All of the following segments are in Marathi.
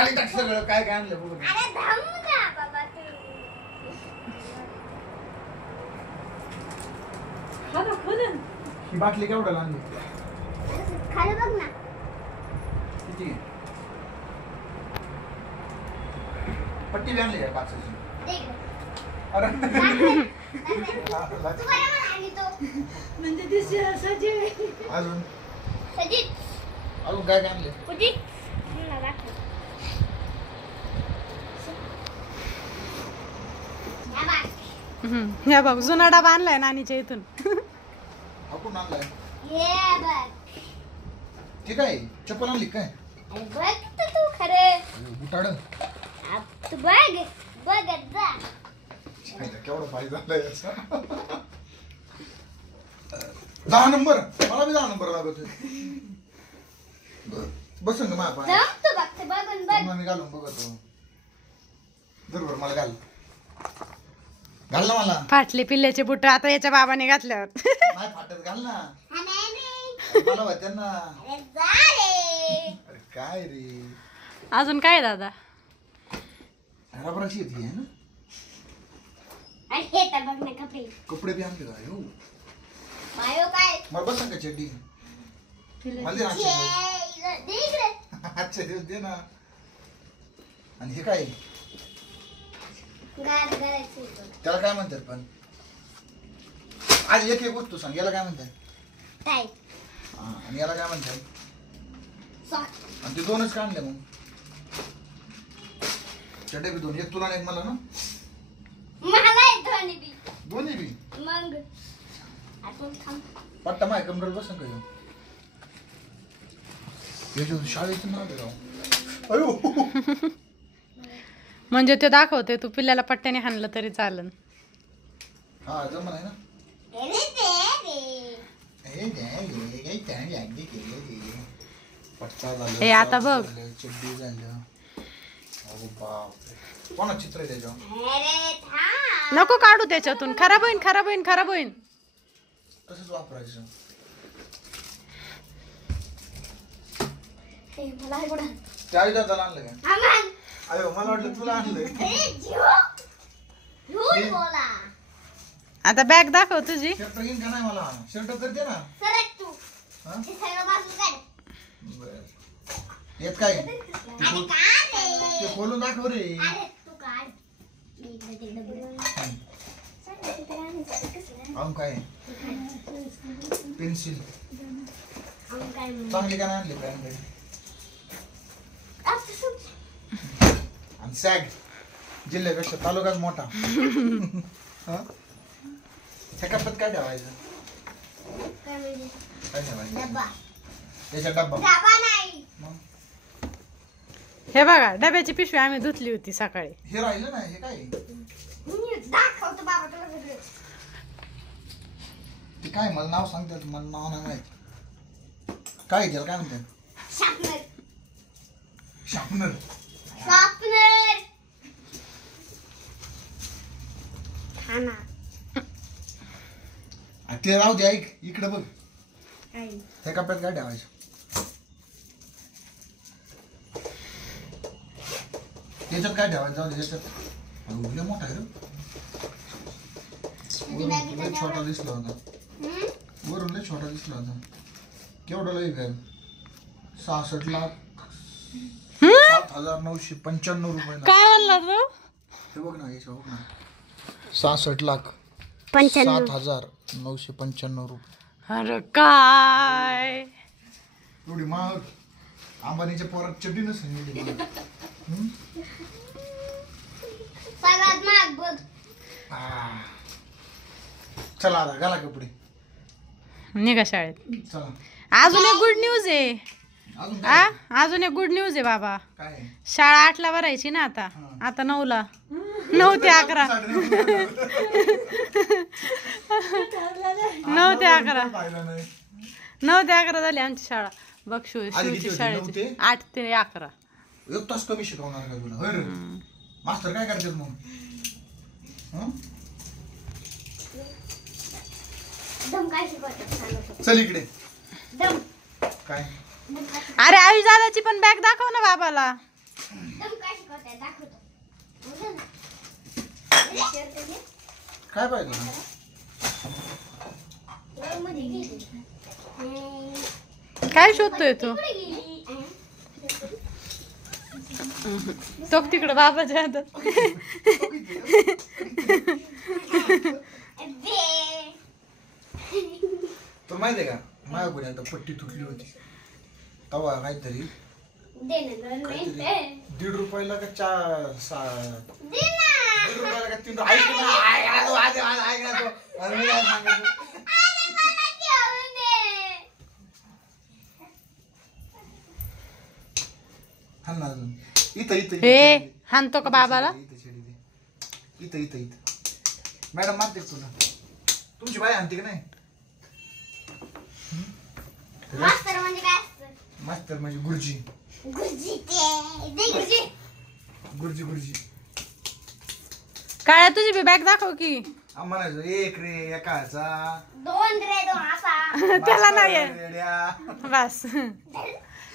खाली टाक सगळं काय काय आणलं बघू. अरे थांब ना बाबा तू. हा ना खोल. ही बाटली केवढ्याला आणली? खाली बघ ना. किती? पट्टी बी आणली आहे काचाची. देख. अरे तू बरोबर आणि तो म्हणजे ती सजीव आहे. अजून सजित अजून काय काय आणले? कुठे ना दाखव. या बघ. या बघ जुना डबा आणलाय नानीच्या इथून. आपण आणलाय. ये बघ. ठीक आहे. चप्पल आणली काय? अरे बघ तर तू खरं. बुटाड तू बघ. बघत जा. केवढं फायदा झालाय याचा. 10 नंबर. मला बी 10 नंबर लागत. बसून का माझ्या पाय? जाऊ तू बघ ते बघून बघ. मी घालून बघतो. बरोबर मला घाल. घाल ना मला. फाटले पिल्ल्याचे बुट आता याच्या बाबाने घातल्यावर. नाही फाटत घाल ना. हा नाही. मला होत्या ना. अरे जा रे. अरे काय रे. अजून काय दादा? रबराची येते आहे ना. अरे हे तर बघ ना कपडे. कपडे बी आणले का? हो. मायो काय? मला बस का चड्डी. मला दे ना आजचे दिवस. दे इकडे. आजचे दिवस दे ना. आणि हे काय? गार गारायचं. त्याला काय म्हणतात पण? आज एक एक वस्तू सांग. याला काय म्हणतात? टाय. आणि याला काय म्हणतात? सॉक. आणि ते दोनच का आणले मग? चड्डे बी दोन. एक तुला आणि एक मला ना. मला दोन्ही बी. दोन्ही बी. मग आपण थांब. पट्टा माय कमरेला बसन का ह्यो? याच्या शाळेचं नाव आहे राव. अयो. म्हणजे ते दाखवते तू पिल्ल्याला पट्ट्याने हाणलं तरी चालन. हा जमन आहे ना. अरे दे रे. हे काय काही चांगली अगदी केली. पट्टा झालं. हे आता बघ. चड्डी झालं. अरे बाप. कोणा चित्र आहे त्याच्यावर? अरे थांब. नको काढू त्याच्यातून. खराब होईन खराब होईन खराब होईन. तसंच वापरायचं. हे मला हे कुठं? त्या आई दादाला आणलं का? आमान. अयो मला वाटलं तुला आणलंय. अरे जीव. झूठ बोला. आता बॅग दाखव तुझी. शर्ट घेईन का नाही मला? शर्ट तर दे ना. सरक तू. हा? ते सगळं बाजूला काढ. बरं. येत काय? अरे काढ रे. ते खोलून दाखव रे. अरे तू काढ. मी इकडे तिकडे बघ. सांग तिकडे आणायचं कसं? अजून काय? पेन्सिल. आम्ही काय म्हणू? चांगली का नाही आणली पॅन? आता सुट. आणि सॅग जिल्ह्यापेक्षा तालुकाच मोठा. हा? त्या कप्प्यात काय ठेवायचं? काय म्हणजे? काय ठेवायचं? डब्बा. त्याच्या डब्बा. डब्बा नाही. मग हे बघा डब्याची पिशवी आम्ही धुतली होती सकाळी. हे राहिलं ना. हे काय? मी दाखवतो बाबा तुला सगळं. ते काय मला नाव सांगतात. मला नाव नाही माहित. काय त्याला काय म्हणतात? शार्पनर. शार्पनर. शार्पनर. खाना. ते राहू दे. ऐक इकडे बघ. काय? त्या कप्प्यात काय ठेवायचं? त्याच्यात काय ठेवायचं? जाऊ दे त्याच्यात. अगं लय मोठा आहे रे. वरून लय छोटा दिसला होता. वरून लय छोटा दिसला होता. केवढा लय काय? 66 लाख 7,995 रुपये. काय म्हणला तू? हे बघ ना. याच्या बघ ना. 66 लाख 7,995 रुपये. अरे काय एवढी महाग. अंबानीच्या पोरात चड्डी नसेल. सगळ्यात महाग बघ. चला आता घाला कपडे. निघा शाळेत. चला. अजून एक गुड न्यूज आहे. अजून आ अजून एक गुड न्यूज आहे बाबा. काय? शाळा 8ला भरायची ना आता. आता 9ला. 9 ते 11. 9 ते 11. 9 ते 11 झाली आमची शाळा. बघ शिवची शाळेची 8 ते 11. एक तास कमी शिकवणार का तुला? होय रे. मास्तर काय करतात मग? दम काय शिकवतात? चल इकडे. दम. काय? अरे आयुष दादाची पण बॅग दाखव ना बाबाला. दम काय शिकवताय दाखवतो बघ ना. शर्ट घे. काय पाहिजे तुला? मध्ये गेली. काय शोधतोय तू? कुठे गेली? तो तिकडं बाबाच्या हातात. तुला माहिती आहे का माझ्या पुढे आता पट्टी तुटली होती तवा काहीतरी दे ना 2 मिनिटं. ₹1.5 का 1.5 दे ना. ₹1 का 3 ऐक ना ऐक ना तो अरे मी काय सांगायचं अरे मला घेऊन दे. हा ना अजून इथं हे हाणतो का बाबाला? इथं मॅडम मारते तुला तुमची बाई आणते का नाही मास्तर म्हणजे काय असतं? मास्तर म्हणजे गुरुजी गुरुजी ते दे गुरुजी. गुरुजी काय तुझी बी बॅग दाखव की. म्हणायचं एक रे एकाचा 2 रे 2 असा. त्याला नाही आहे. रेड्या, बस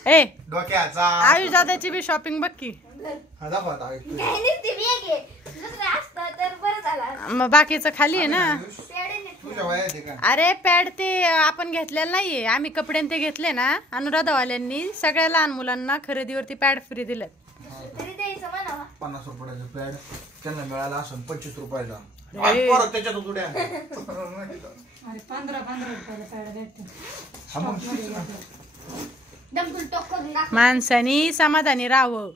ए डोक्याचा आयुष दादाची बी शॉपिंग बघ की. हा दाखव आता ऐक तू. नाही नुसती वेग आहे. दुसरं असतं तर बरं झालं. मग बाकीचं खाली आहे ना. आयुष, पेढे नेत. तुझ्या वयात आहे का अरे पॅड ते आपण घेतलेलं नाहीये. आम्ही कपडे ते घेतले ना अनुराधावाल्यांनी सगळ्या लहान मुलांना खरेदीवरती पॅड फ्री दिले. तरी द्यायचं म्हणावा. 50 रुपयाचं पॅड त्यांना मिळाला असं 25 रुपयाला अरे. परत त्याच्यात उड्या अरे 15 रुपयाला पॅड भेटतो. हा मग तेच ना. दमकुल टोक करून दाखव. माणसानी समाधानी राहावं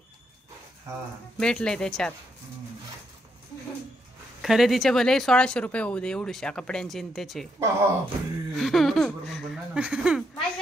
हा भेटलंय त्याच्यात. खरेदीचे भले 1600 रुपये होऊ दे एवढूशा कपड्यांचे आणि त्याचे. बापरे. 200 रुपये बनणार ना. माझी